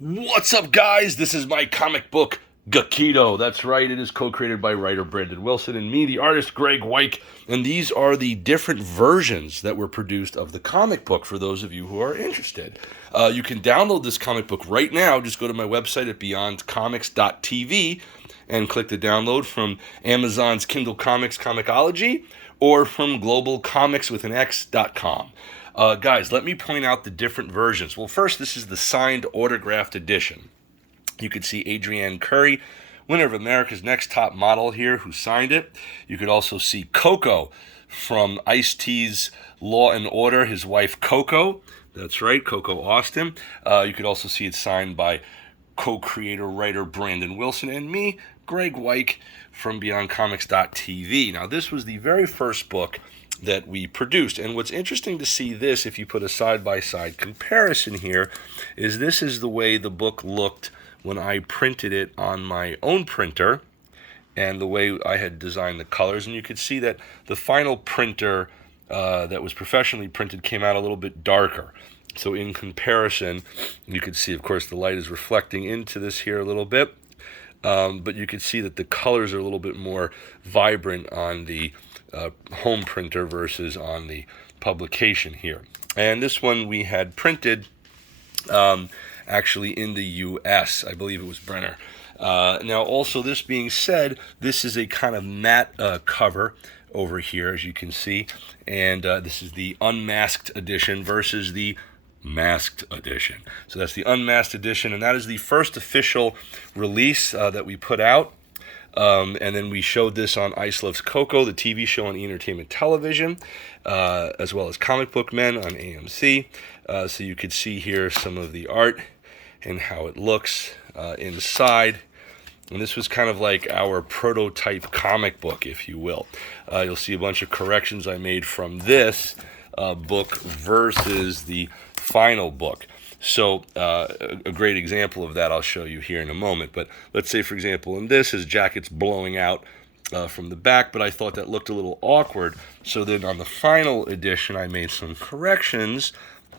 What's up, guys? This is my comic book, Gekido. That's right, it is co-created by writer Brandon Wilson and me, the artist Graig Weich. And these are the different versions that were produced of the comic book for those of you who are interested. You can download this comic book right now. Just go to my website at beyondcomics.tv and click the download from Amazon's Kindle Comics Comixology or from globalcomics.com. Guys, let me point out the different versions. Well, first, this is the signed autographed edition. You could see Adrienne Curry, winner of America's Next Top Model here, who signed it. You could also see Coco from Ice-T's Law and Order, his wife Coco. That's right, Coco Austin. You could also see it signed by co-creator, writer Brandon Wilson and me, Graig Weich from BeyondComics.tv. Now, this was the very first book that we produced. And what's interesting to see this, if you put a side-by-side comparison here, is this is the way the book looked when I printed it on my own printer and the way I had designed the colors. And you could see that the final printer that was professionally printed came out a little bit darker. So in comparison, you could see, of course, the light is reflecting into this here a little bit. But you can see that the colors are a little bit more vibrant on the home printer versus on the publication here. And this one we had printed actually in the U.S. I believe it was Brenner. Now, also, this being said, this is a kind of matte cover over here, as you can see. And this is the unmasked edition versus the masked edition. So that's the unmasked edition, and that is the first official release that we put out. And then we showed this on Ice Loves Coco, the TV show on Entertainment Television, as well as Comic Book Men on AMC. So you could see here some of the art and how it looks inside. And this was kind of like our prototype comic book, if you will. You'll see a bunch of corrections I made from this book versus the final book. So a great example of that I'll show you here in a moment. But let's say, for example, in this, his jacket's blowing out from the back, but I thought that looked a little awkward. So then on the final edition, I made some corrections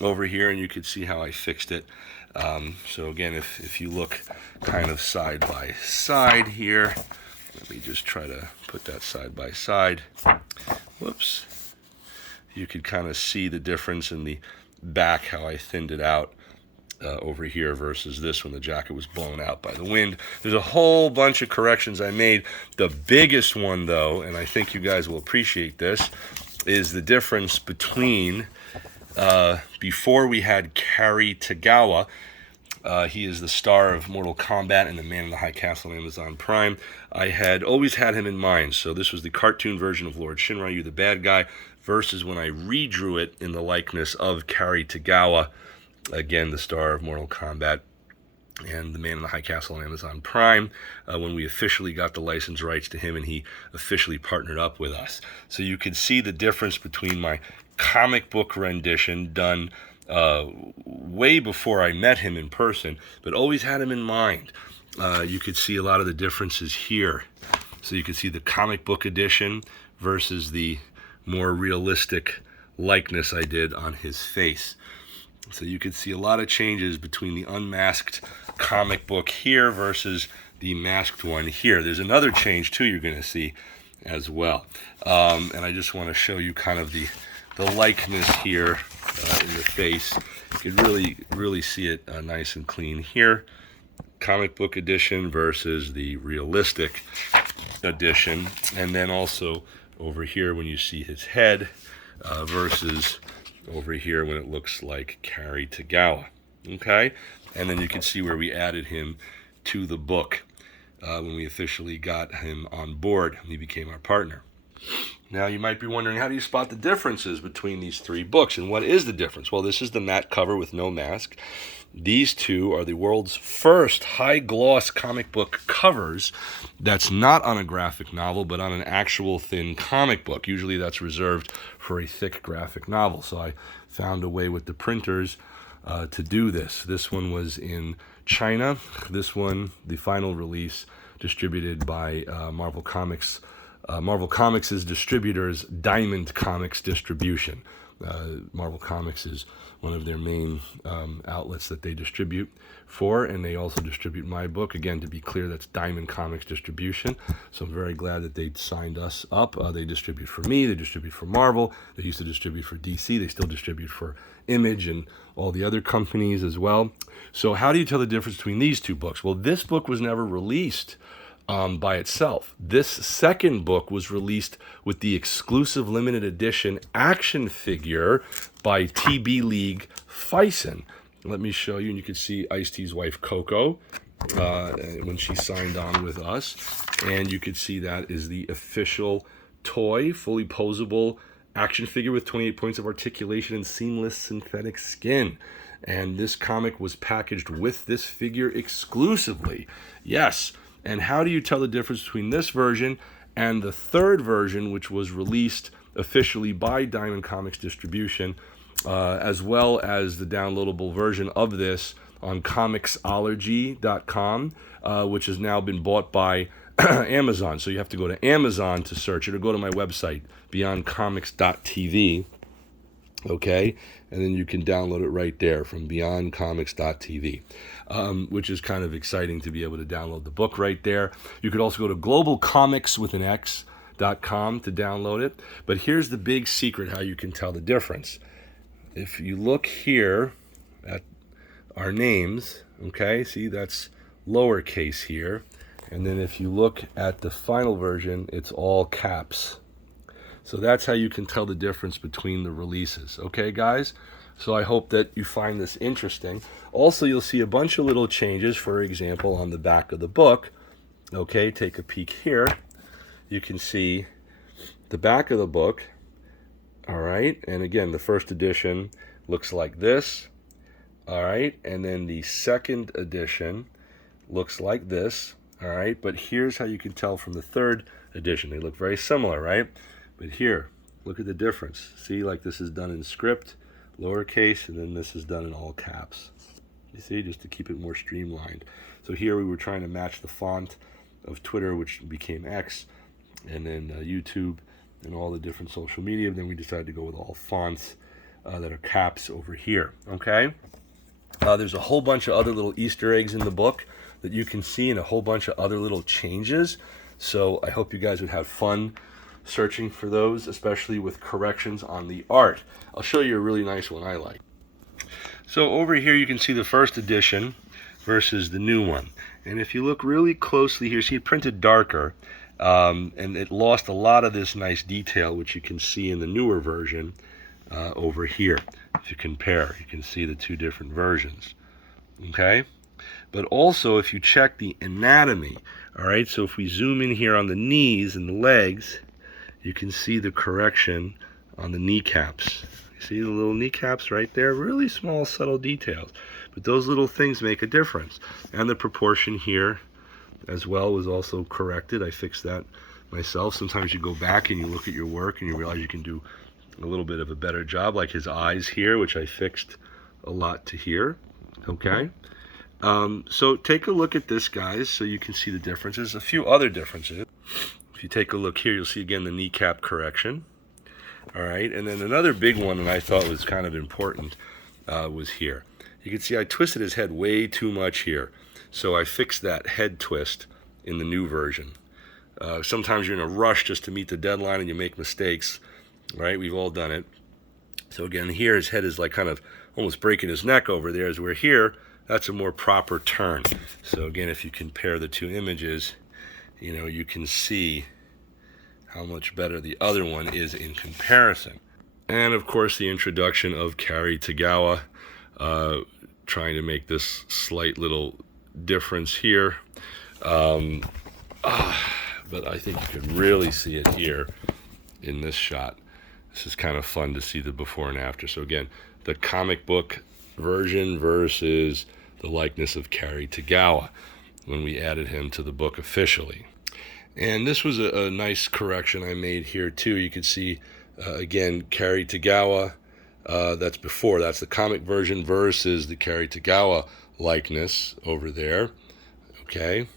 over here, and you could see how I fixed it. So again, if you look kind of side by side here, let me just try to put that side by side. Whoops. You could kind of see the difference in the back, how I thinned it out over here versus this when the jacket was blown out by the wind. There's a whole bunch of corrections I made. The biggest one, though, and I think you guys will appreciate this, is the difference between before we had Cary Tagawa. He is the star of Mortal Kombat and The Man in the High Castle on Amazon Prime. I had always had him in mind. So this was the cartoon version of Lord Shinryu, the bad guy, versus when I redrew it in the likeness of Cary Tagawa, again, the star of Mortal Kombat and The Man in the High Castle on Amazon Prime, when we officially got the license rights to him and he officially partnered up with us. So you can see the difference between my comic book rendition done way before I met him in person, but always had him in mind. You could see a lot of the differences here. So you can see the comic book edition versus the more realistic likeness I did on his face. So you could see a lot of changes between the unmasked comic book here versus the masked one here. There's another change too you're going to see as well. And I just want to show you kind of the likeness here in the face. You can really see it nice and clean here. Comic book edition versus the realistic edition. And then also over here when you see his head versus over here when it looks like Cary Tagawa. Okay? And then you can see where we added him to the book when we officially got him on board and he became our partner. Now, you might be wondering, how do you spot the differences between these three books? And what is the difference? Well, this is the matte cover with no mask. These two are the world's first high-gloss comic book covers that's not on a graphic novel, but on an actual thin comic book. Usually that's reserved for a thick graphic novel. So I found a way with the printers to do this. This one was in China. This one, the final release, distributed by Marvel Comics' distributors, Diamond Comics Distribution. Marvel Comics is one of their main outlets that they distribute for, and they also distribute my book. Again, to be clear, that's Diamond Comics distribution. So I'm very glad that they signed us up. They distribute for me, they distribute for Marvel, they used to distribute for DC, they still distribute for Image and all the other companies as well. So how do you tell the difference between these two books? Well, this book was never released by itself. This second book was released with the exclusive limited edition action figure by TB League Fison. Let me show you, and you can see Ice-T's wife Coco when she signed on with us, and you can see that is the official toy, fully posable action figure with 28 points of articulation and seamless synthetic skin. And this comic was packaged with this figure exclusively. Yes. And how do you tell the difference between this version and the third version, which was released officially by Diamond Comics Distribution, as well as the downloadable version of this on Comixology.com, which has now been bought by Amazon. So you have to go to Amazon to search it, or go to my website, beyondcomics.tv, okay? And then you can download it right there from beyondcomics.tv, which is kind of exciting to be able to download the book right there. You could also go to globalcomics.com to download it. But here's the big secret how you can tell the difference. If you look here at our names, okay, see that's lowercase here. And then if you look at the final version, it's all caps. So that's how you can tell the difference between the releases. Okay, guys? So I hope that you find this interesting. Also, you'll see a bunch of little changes, for example, on the back of the book. Okay, take a peek here. You can see the back of the book. All right, and again, the first edition looks like this. All right, and then the second edition looks like this. All right, but here's how you can tell from the third edition. They look very similar, right? But here, look at the difference. See, like this is done in script, lowercase, and then this is done in all caps. You see, just to keep it more streamlined. So here we were trying to match the font of Twitter, which became X, and then YouTube, and all the different social media. Then we decided to go with all fonts that are caps over here, okay? There's a whole bunch of other little Easter eggs in the book that you can see, and a whole bunch of other little changes. So I hope you guys would have fun searching for those, especially with corrections on the art. I'll show you a really nice one I like. So over here you can see the first edition versus the new one. And if you look really closely here, see it printed darker, and it lost a lot of this nice detail, which you can see in the newer version over here. If you compare, you can see the two different versions. Okay? But also, if you check the anatomy, all right, so if we zoom in here on the knees and the legs, you can see the correction on the kneecaps. You see the little kneecaps right there? Really small, subtle details. But those little things make a difference. And the proportion here as well was also corrected. I fixed that myself. Sometimes you go back and you look at your work and you realize you can do a little bit of a better job, like his eyes here, which I fixed a lot to here. Okay? So take a look at this, guys, so you can see the differences. A few other differences. If you take a look here, you'll see again the kneecap correction. All right, and then another big one that I thought was kind of important was here. You can see I twisted his head way too much here. So I fixed that head twist in the new version. Sometimes you're in a rush just to meet the deadline and you make mistakes, right? We've all done it. So again, here his head is like kind of almost breaking his neck over there, as we're here. That's a more proper turn. So again, if you compare the two images, you know, you can see how much better the other one is in comparison. And of course, the introduction of Cary Tagawa, trying to make this slight little difference here. But I think you can really see it here in this shot. This is kind of fun to see the before and after. So again, the comic book version versus the likeness of Cary Tagawa when we added him to the book officially. And this was a nice correction I made here too. You can see again Cary Tagawa, that's before, that's the comic version versus the Cary Tagawa likeness over there. Okay,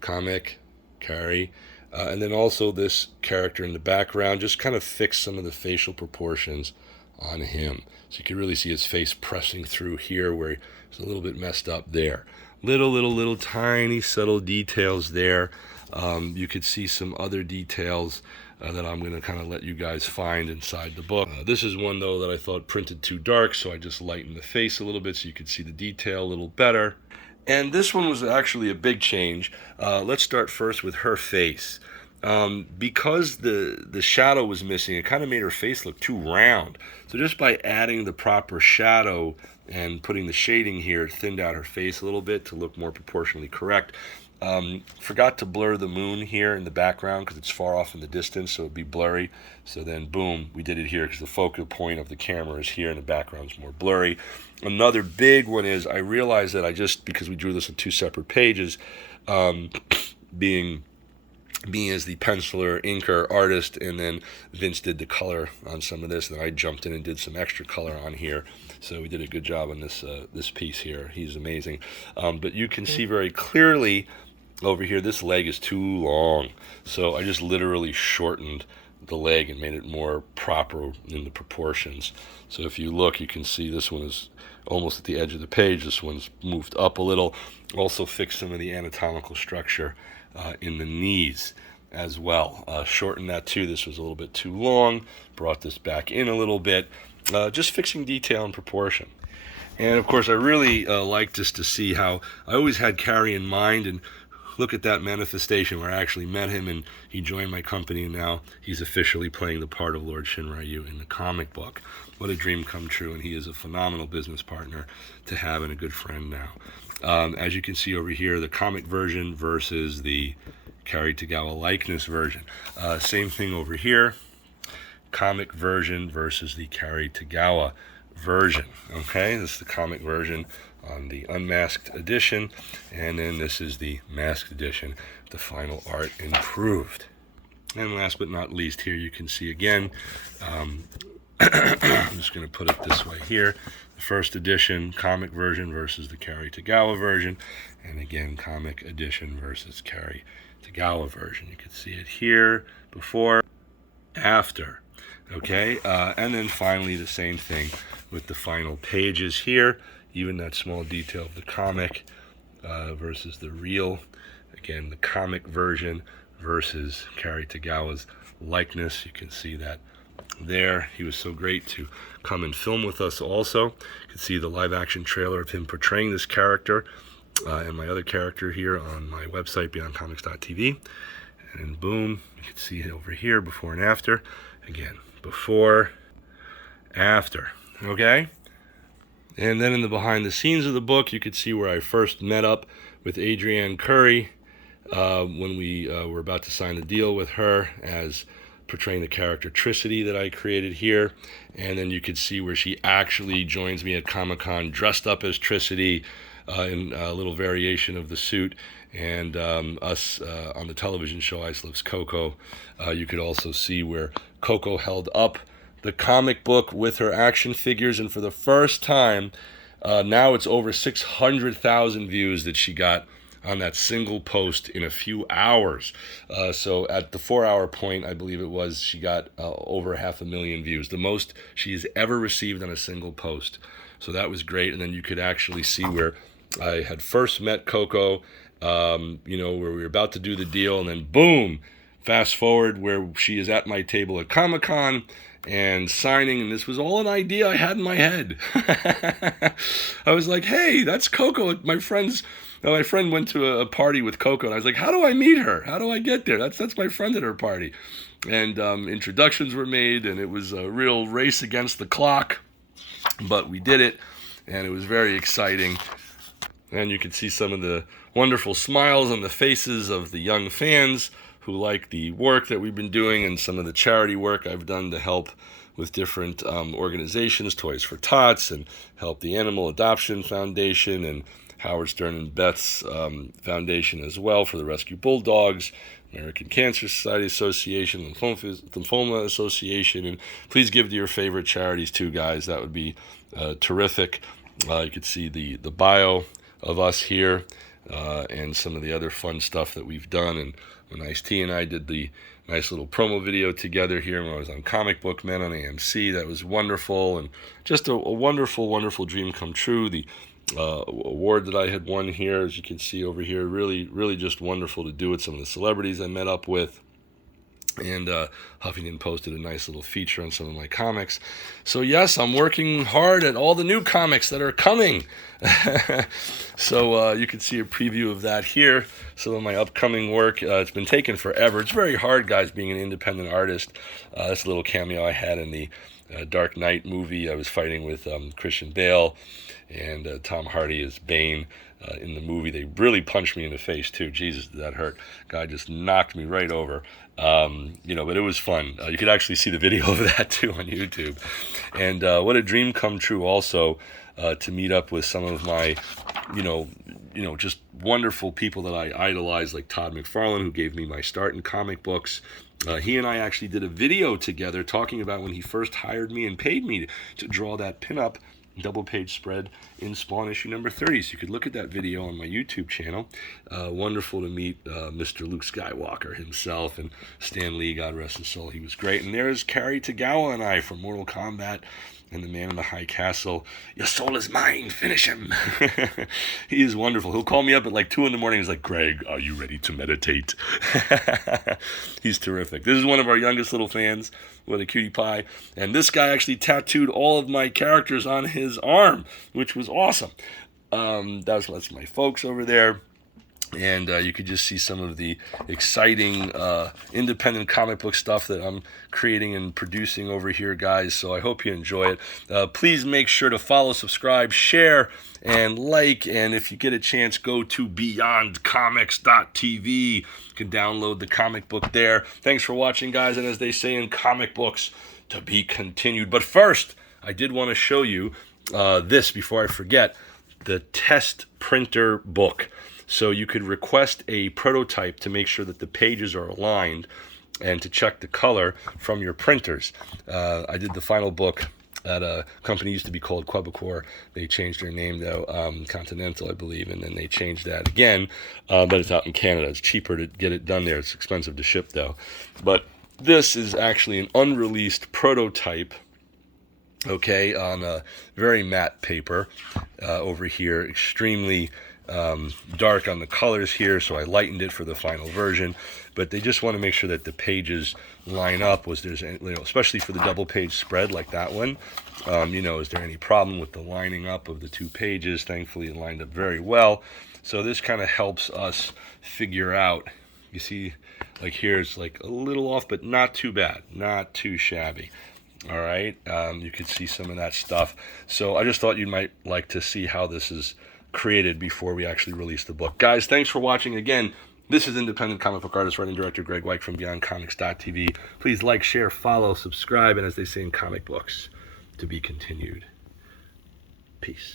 comic, Cary. And then also this character in the background, just kind of fix some of the facial proportions on him. So you can really see his face pressing through here where he's a little bit messed up there. Little tiny subtle details there. You could see some other details that I'm going to kind of let you guys find inside the book. This is one, though, that I thought printed too dark, so I just lightened the face a little bit so you could see the detail a little better. And this one was actually a big change. Let's start first with her face. Because the shadow was missing, it kind of made her face look too round. So just by adding the proper shadow and putting the shading here, it thinned out her face a little bit to look more proportionally correct. Forgot to blur the moon here in the background because it's far off in the distance, so it'd be blurry. So then, boom, we did it here because the focal point of the camera is here and the background's more blurry. Another big one is I realized that because we drew this on 2 separate pages, being as the penciler, inker, artist, and then Vince did the color on some of this, and then I jumped in and did some extra color on here. So we did a good job on this piece here. He's amazing. But you can see very clearly over here, this leg is too long. So I just literally shortened the leg and made it more proper in the proportions. So if you look, you can see this one is almost at the edge of the page. This one's moved up a little. Also fixed some of the anatomical structure in the knees as well. Shortened that too. This was a little bit too long. Brought this back in a little bit. Just fixing detail and proportion. And of course, I really like just to see how I always had Carrie in mind, and look at that manifestation where I actually met him and he joined my company, and now he's officially playing the part of Lord Shinryu in the comic book. What a dream come true, and he is a phenomenal business partner to have and a good friend now. As you can see over here, the comic version versus the Carrie Tagawa likeness version. Same thing over here, comic version versus the Carrie Tagawa version. Okay, this is the comic version on the unmasked edition, and then this is the masked edition, the final art improved. And last but not least, here you can see again, I'm just going to put it this way here, the first edition comic version versus the Carrie Tagawa version, and again comic edition versus Carrie Tagawa version. You can see it here, before, after. Okay, and then finally the same thing with the final pages here, even that small detail of the comic versus the real. Again, the comic version versus Carrie Tagawa's likeness. You can see that there. He was so great to come and film with us also. You can see the live action trailer of him portraying this character and my other character here on my website, beyondcomics.tv. And boom, you can see it over here, before and after. Again, before, after. Okay? And then in the behind the scenes of the book, you could see where I first met up with Adrienne Curry when we were about to sign the deal with her as portraying the character Tricity that I created here. And then you could see where she actually joins me at Comic-Con dressed up as Tricity in a little variation of the suit. And us on the television show Ice Loves Coco, you could also see where Coco held up the comic book with her action figures, and for the first time, now it's over 600,000 views that she got on that single post in a few hours. So at the 4-hour point, I believe it was, she got over 500,000 views, the most she's ever received on a single post. So that was great. And then you could actually see where I had first met Coco, where we were about to do the deal, and then boom, fast forward where she is at my table at Comic-Con and signing, and this was all an idea I had in my head. I was like, hey, that's Coco. My friend went to a party with Coco, and I was like, how do I meet her? How do I get there? That's my friend at her party. And introductions were made, and it was a real race against the clock, but we did it, and it was very exciting. And you can see some of the wonderful smiles on the faces of the young fans who like the work that we've been doing and some of the charity work I've done to help with different organizations, Toys for Tots, and help the Animal Adoption Foundation and Howard Stern and Beth's foundation as well for the Rescue Bulldogs, American Cancer Society Association, Lymphoma Association, and please give to your favorite charities too, guys. That would be terrific. You could see the bio of us here. and some of the other fun stuff that we've done. And when Ice-T and I did the nice little promo video together here when I was on Comic Book Men on AMC, that was wonderful, and just a wonderful, wonderful dream come true. The award that I had won here, as you can see over here, really, really just wonderful to do with some of the celebrities I met up with. And Huffington posted a nice little feature on some of my comics. So yes, I'm working hard at all the new comics that are coming. So you can see a preview of that here. Some of my upcoming work. It's been taking forever. It's very hard, guys, being an independent artist. That's a little cameo I had in the Dark Knight movie. I was fighting with Christian Bale and Tom Hardy as Bane. In the movie, they really punched me in the face too. Jesus, did that hurt? Guy just knocked me right over. But it was fun. You could actually see the video of that too on YouTube. And what a dream come true also to meet up with some of my, just wonderful people that I idolize, like Todd McFarlane, who gave me my start in comic books. He and I actually did a video together talking about when he first hired me and paid me to draw that pinup double-page spread in Spawn issue number 30. So you could look at that video on my YouTube channel. Wonderful to meet Mr. Luke Skywalker himself, and Stan Lee, God rest his soul. He was great. And there's Carrie Tagawa and I from Mortal Kombat and The Man in the High Castle. Your soul is mine. Finish him. He is wonderful. He'll call me up at like 2 in the morning. He's like, Greg, are you ready to meditate? He's terrific. This is one of our youngest little fans. What a cutie pie. And this guy actually tattooed all of my characters on his arm, which was awesome. That's my folks over there. And you could just see some of the exciting independent comic book stuff that I'm creating and producing over here, guys. So I hope you enjoy it. Please make sure to follow, subscribe, share, and like. And if you get a chance, go to beyondcomics.tv. You can download the comic book there. Thanks for watching, guys. And as they say in comic books, to be continued. But first, I did want to show you this before I forget, the test printer book. So you could request a prototype to make sure that the pages are aligned and to check the color from your printers. I did the final book at a company used to be called Quebecor. They changed their name, though, Continental, I believe, and then they changed that again. But it's out in Canada. It's cheaper to get it done there. It's expensive to ship, though. But this is actually an unreleased prototype, okay, on a very matte paper over here, extremely dark on the colors here, so I lightened it for the final version. But they just want to make sure that the pages line up. Especially for the double page spread like that one, is there any problem with the lining up of the two pages? Thankfully it lined up very well. So this kind of helps us figure out, you see, like here it's like a little off, but not too bad, not too shabby. All right, you could see some of that stuff. So I just thought you might like to see how this is created before we actually release the book. Guys, thanks for watching. Again, this is independent comic book artist, writer, and director Graig Weich from beyondcomics.tv. Please like, share, follow, subscribe, and as they say in comic books, to be continued. Peace.